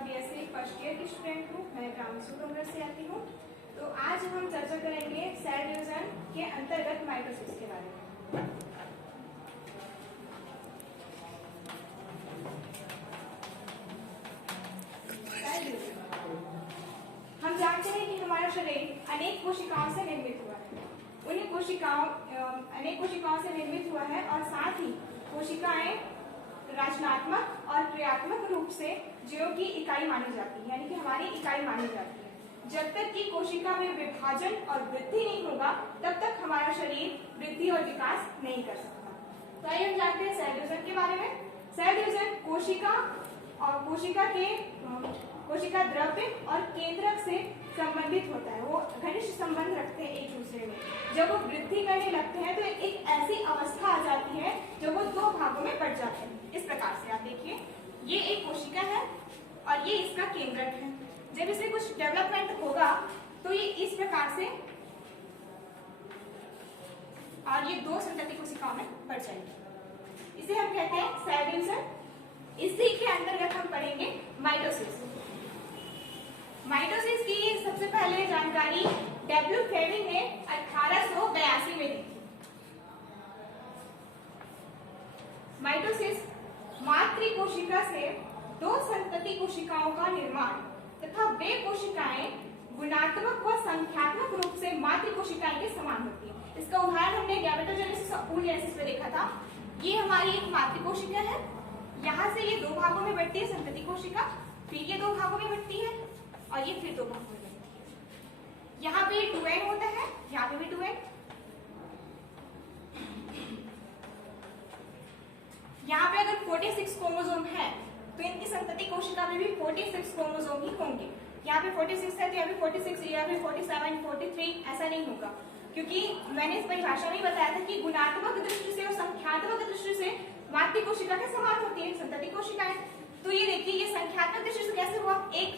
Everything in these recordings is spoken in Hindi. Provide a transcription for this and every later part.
बीएससी फर्स्ट ईयर की स्टूडेंट हूँ। मैं ग्रामीण डोंगर से आती हूँ। तो आज हम चर्चा करेंगे सेल डिवीजन के अंतर्गत माइटोसिस के बारे में। हम जानते हैं कि हमारा शरीर अनेक कोशिकाओं से निर्मित हुआ है। अनेक कोशिकाओं से निर्मित हुआ है और साथ ही कोशिकाएं रचनात्मक और क्रियात्मक रूप से जीवों की इकाई मानी जाती है, यानी कि हमारी इकाई मानी जाती है। जब तक कि कोशिका में विभाजन और वृद्धि नहीं होगा तब तक हमारा शरीर वृद्धि और विकास नहीं कर सकता। तो आइए हम जानते हैं सेल डिवीजन के बारे में। सेल डिवीजन कोशिका और कोशिका द्रव्य और केंद्रक से संबंधित होता है। वो घनिष्ठ संबंध रखते हैं एक दूसरे में। जब वो वृद्धि करने लगते हैं तो एक ऐसी अवस्था आ जाती है जब वो दो भागों में बढ़ जाते हैं। इस प्रकार से आप देखिए, ये एक कोशिका है और ये इसका केंद्रक है। जब इसमें कुछ डेवलपमेंट होगा तो ये इस प्रकार से और ये दो संतति कोशिकाओं में बढ़ जाएगी। इसे हम कहते हैं सेल डिवीजन। इसी के अंतर्गत हम पढ़ेंगे माइटोसिस। माइटोसिस की सबसे पहले जानकारी डब्ल्यू फ्लेमिंग ने 1882 में दी थी। माइटोसिस मातृ कोशिका से दो संतति कोशिकाओं का निर्माण तथा वे कोशिकाएं गुणात्मक व संख्यात्मक रूप से मातृ कोशिकाएं के समान होती है। इसका उदाहरण हमने गैमेटोजेनेसिस और oogenesis में देखा था। ये हमारी एक मातृ कोशिका है। यहाँ से ये दो भागों में बढ़ती है संतति कोशिका, फिर ये दो भागों में बढ़ती है और ये फिर दो भागों में बढ़ती है। यहाँ पे 2n होता है, यहाँ पे भी 2n। यहाँ पे अगर 46 क्रोमोसोम है तो इनकी संतति कोशिका में भी 46 क्रोमोसोम ही होंगे। यहाँ पे 46 है तो यहाँ पे 46, यहाँ पे 47, 43 ऐसा नहीं होगा, क्योंकि मैंने इस परिभाषा में बताया था कि गुणात्मक दृष्टि से और संख्यात्मक दृष्टि से मातृ कोशिका के समान होती है संतति कोशिकाएं। तो ये देखिए, ये संख्यात्मक दृष्टि से कैसे हुआ, एक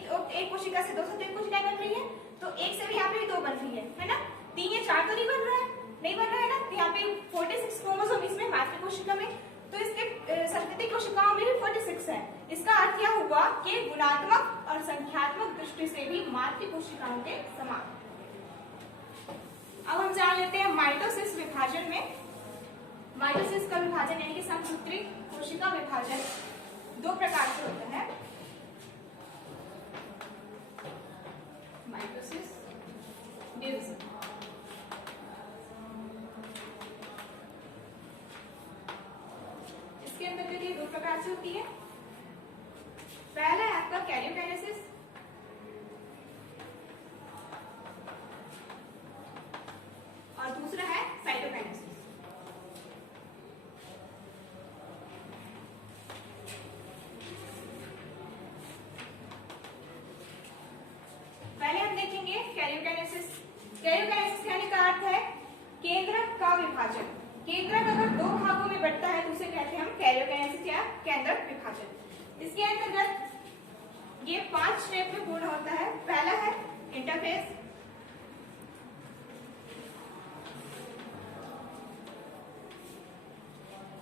कोशिका से दो संतति कोशिकाएं बन रही है, तो एक से भी यहाँ पे भी दो बन रही है ना। 3 या 4 तो नहीं बन रहा है ना। तो यहाँ पे 46 क्रोमोसोम इसमें मातृ कोशिका में, तो इसके संतति कोशिकाओं में भी 46 है। इसका अर्थ क्या हुआ कि गुणात्मक और संख्यात्मक दृष्टि से भी मातृ कोशिकाओं के समान। अब हम जान लेते हैं माइटोसिस विभाजन में। माइटोसिस का विभाजन यानी कि समसूत्री कोशिका विभाजन दो प्रकार से होता है। Mitosis division. इसके अंतर्गत ये दो प्रकार से होती है। पहला है आपका कैरियोकाइनेसिस और दूसरा है साइटोकाइनेसिस। पहले हम देखेंगे कैरियोकाइनेसिस। कैरियोकाइनेसिस कहने का अर्थ है केंद्रक का विभाजन। केंद्रक अगर दो भागों में बढ़ता है तो उसे कहते हैं हम कैरियोकाइनेसिस या केंद्रक विभाजन। इसके अंतर्गत ये 5 स्टेप में पूर्ण होता है। पहला है इंटरफेस,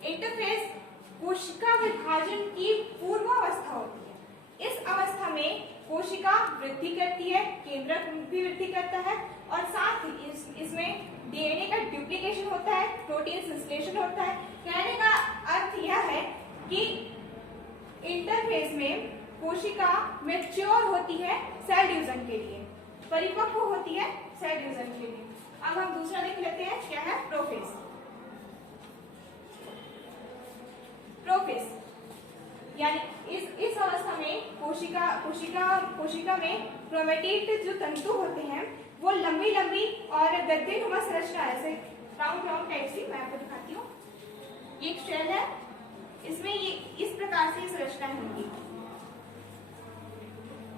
इंटरफेस कोशिका विभाजन की पूर्वावस्था होती है। इस अवस्था में कोशिका वृद्धि करती है, केंद्रक भी वृद्धि करता है और साथ ही इसमें डीएनए का डुप्लीकेशन होता है, प्रोटीन संश्लेषण होता है। कहने का अर्थ यह है कि इंटरफेस में कोशिका मैच्योर होती है सेल डिवीजन के लिए, परिपक्व होती है सेल डिवीजन के लिए। अब हम दूसरा देख लेते हैं, क्या है प्रोफेज। प्रोफेज यानी इस अवस्था में कोशिका में क्रोमेटिड जो तंतु होते हैं वो लंबी और गद्देनुमा संरचना, ऐसे राउंड टाइप सी, मैं आपको दिखाती हूँ। ये एक शेल है, इसमें ये इस प्रकार से संरचना होगी।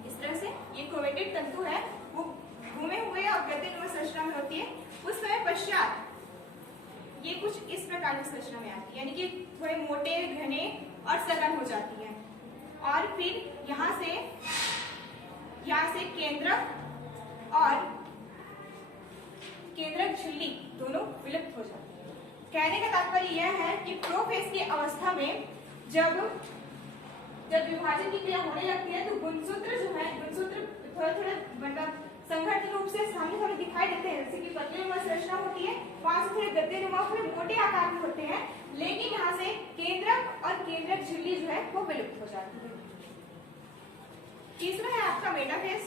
इस तरह से ये क्रोमेटिड तंतु है, वो घूमे हुए और गद्देनुमा संरचना में होती है। उस समय पश्चात ये कुछ इस प्रकार की संरचना में आती है, यानी कि थोड़े मोटे, घने और सघन हो जाती है। और फिर यहाँ से केंद्रक झिल्ली दोनों विलुप्त हो जाती है। कहने का तात्पर्य यह है कि प्रोफेज की अवस्था में जब विभाजन की क्रिया होने लगती है तो गुणसूत्र जो है, गुणसूत्र थोड़े थोड़े मतलब संघटित रूप से सामने थोड़े दिखाई देते हैं, जैसे कि पतलीनुमा संरचना होती है, वहां से थोड़े गद्देनुमा फिर मोटे आकार में होते हैं, लेकिन यहाँ से केंद्रक और केंद्रक झिल्ली जो है वो विलुप्त हो जाती है। तीसरा है आपका मेटाफेज।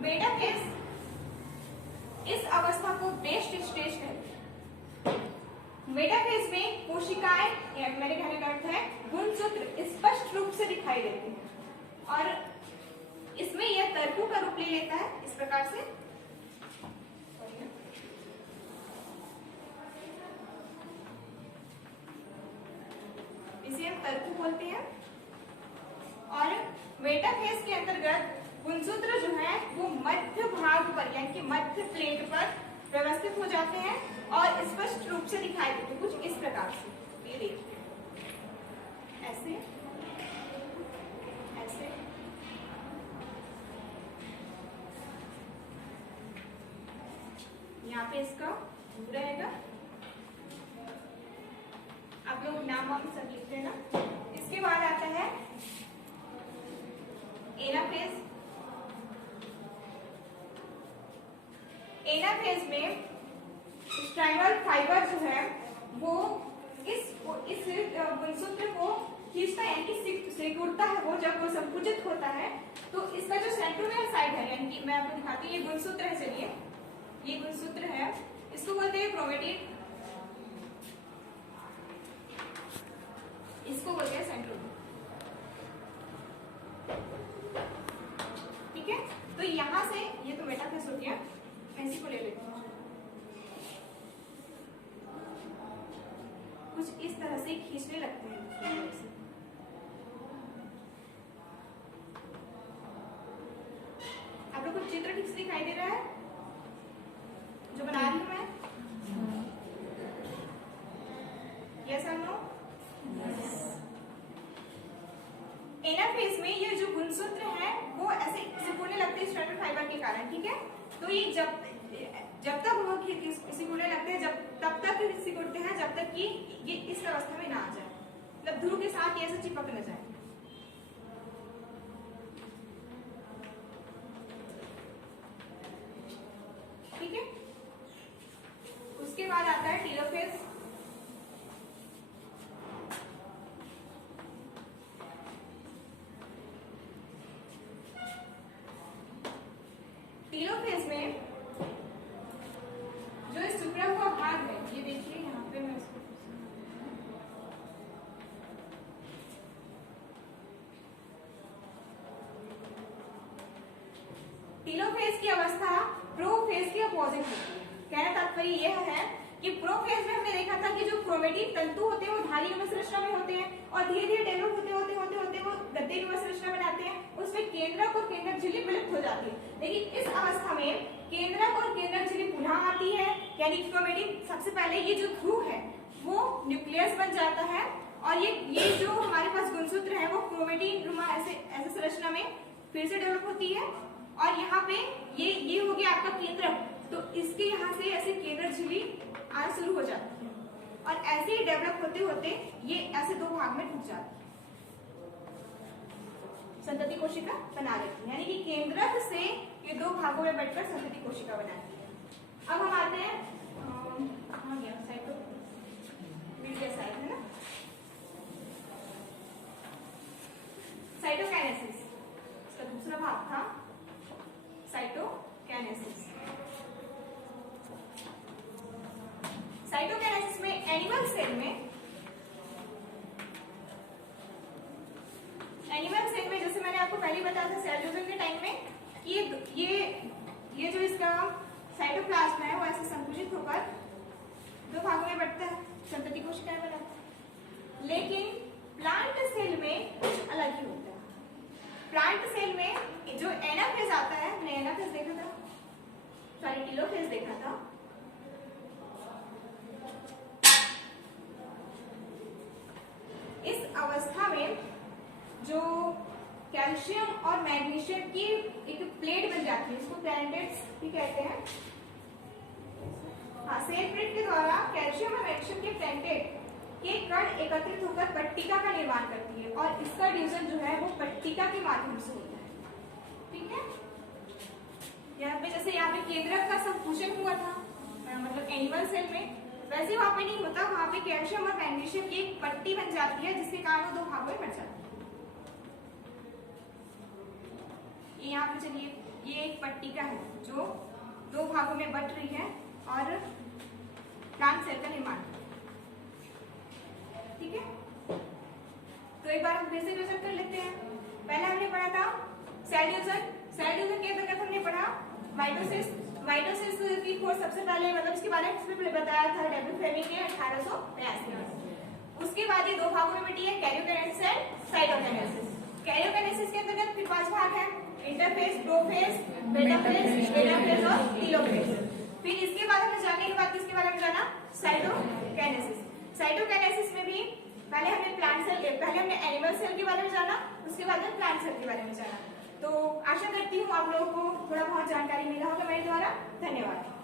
मेटाफेज इस अवस्था को बेस्ट स्टेज कहते हैं। मेटाफेज में कोशिकाएं, मेरे कहने का अर्थ है गुणसूत्र स्पष्ट रूप से दिखाई देते हैं और इसमें यह तर्कु का रूप ले लेता है इस प्रकार से। इसे हम तर्कु बोलते हैं। और मेटाफेज के अंतर्गत गुणसूत्र जो है वो मध्य भाग पर यानी कि मध्य प्लेट पर व्यवस्थित हो जाते हैं और स्पष्ट रूप से दिखाई देते हैं कुछ इस प्रकार से। ये देखिए ऐसे ऐसे, यहाँ पे इसका रहेगा, आप लोग नाम वाम सब लिख लेना। इसके बाद आता है एनाफेज। एनाफेज में स्ट्राइनल फाइबर जो है वो इस गुणसूत्र को खींचता है, यानी कि सिकुड़ता है। वो जब वो संकुचित होता है तो इसका जो सेंट्रोमियर साइड है, यानी कि मैं आपको दिखाती हूँ, ये गुणसूत्र है, चलिए ये गुणसूत्र है, इसको बोलते हैं क्रोमेटिड, इसको बोलते हैं सेंट्रोमियर। ठीक है, तो यहां से ये तो मेटाफेज हो गया, मैं इसी को ले लेती हूँ। कुछ इस तरह से खींचने लगते हैं। आप लोग को चित्र ठीक से दिखाई दे रहा है जो बना रही हूं मैं? यस और नो? एनाफेज में ये जो गुणसूत्र है वो ऐसे सिकुड़ने लगते हैं स्ट्रैंडल फाइबर के कारण। ठीक है, तो ये जब तक वो सिकुड़ने लगते हैं, तब तक सिकुड़ते हैं जब तक कि ये इस अवस्था में ना आ जाए, मतलब ध्रुव के साथ ये ऐसे चिपक न जाए। ठीक है, उसके बाद आता है टेलोफेज। टेलोफेज में जो इस सिकुड़ा हुआ भाग है, ये देखिए यहाँ पे मैं इसको टेलोफेज की अवस्था प्रोफेज के अपोजिट होती है। कहने तात्पर्य यह है कि प्रोफेज में हमने देखा था कि जो क्रोमेटिन तंतु होते हैं वो धारीनुमा संरचना में होते हैं और धीरे धीरे डेवलप होते वो गद्देनुमा संरचना बनाते हैं, उसमें केंद्रक और केंद्रक झिल्ली विलुप्त हो जाती है। लेकिन इस अवस्था में केंद्रक और केंद्रक झिल्ली पुनः आती है, यानी क्रोमेटिन सबसे पहले ये जो ध्रुव है वो न्यूक्लियस बन जाता है और ये जो हमारे पास गुणसूत्र है वो क्रोमेटिन नुमा ऐसे संरचना में फिर से डेवलप होती है। और यहाँ पे ये हो गया आपका केंद्रक, तो इसके यहाँ से ऐसे केंद्रक झिल्ली आना शुरू हो जाती है और ऐसे ही डेवलप होते होते ये ऐसे दो भाग में टूट जाती है, संतति कोशिका बना लेती है। यानी कि केंद्रक से ये दो भागों में बंटकर संतति कोशिका बनाती है। अब हम आते हैं साइड है ना, साइटोकाइनेसिस, इसका दूसरा भाग था साइटोकाइनेसिस। साइटोकाइनेसिस में एनिमल सेल में जैसे मैंने आपको पहले बताया था सेल डिवीजन के टाइम में कि ये जो इसका साइटोप्लाज्म है वो ऐसे संकुचित होकर दो भागों में बंटता है, संतति कोशिकाएं बनाता है। लेकिन प्लांट सेल में कुछ अलग ही होता है। प्लांट सेल में जो एनाफेज आता है, हमने एनाफेज देखा था, सॉरी टेलोफेज देखा था, इस अवस्था में जो कैल्शियम और मैग्नीशियम की एक प्लेट बन जाती है, इसको कैरेटेट्स भी कहते हैं। हाँ, सेल प्लेट के द्वारा कैल्शियम और मैग्नीशियम के प्लेटेट के कण एकत्रित होकर पट्टिका का निर्माण करती है और इसका डिवीजन जो है वो पट्टिका के माध्यम से होता है। ठीक है, यहाँ पे जैसे यहाँ पे केंद्रक का संकुचन हुआ था मतलब एनिमल सेल में, वैसे वहां पे नहीं होता, वहां पे कैल्शियम और मैग्नीशियम की एक पट्टी बन जाती है जिसके कारण वो दो भागों में बट जाती है। यहाँ पे चलिए ये एक पट्टिका है जो दो भागों में बट रही है और प्लांट सेल का निर्माण। ठीक है, तो एक बार हम बेसिक रिविजन कर लेते हैं। पहले हमने पढ़ा था सेल डिवीजन। सेल डिवीजन के अंतर्गत हमने पढ़ा माइटोसिस। माइटोसिस की खोज सबसे पहले मतलब इसके बारे में बताया था डब्ल्यू फ्लेमिंग ने 1882 में। उसके बाद ये दो भागों में बटी है, कैरियोकाइनेसिस एंड साइटोकाइनेसिस। कैरियोकाइनेसिस के अंतर्गत फिर 5 भाग हैं, इंटरफेज, प्रोफेज, मेटाफेज, मेटाफेज और टेलोफेज। फिर इसके बाद हमने जानने के बाद किसके बारे में जाना, साइटोकाइनेसिस। साइटोकाइनेसिस में भी पहले हमने प्लांट सेल, पहले हमने एनिमल सेल के बारे में जाना, उसके बाद में प्लांट सेल के बारे में जाना। तो आशा करती हूँ आप लोगों को थोड़ा बहुत जानकारी मिला होगा मेरे द्वारा। धन्यवाद।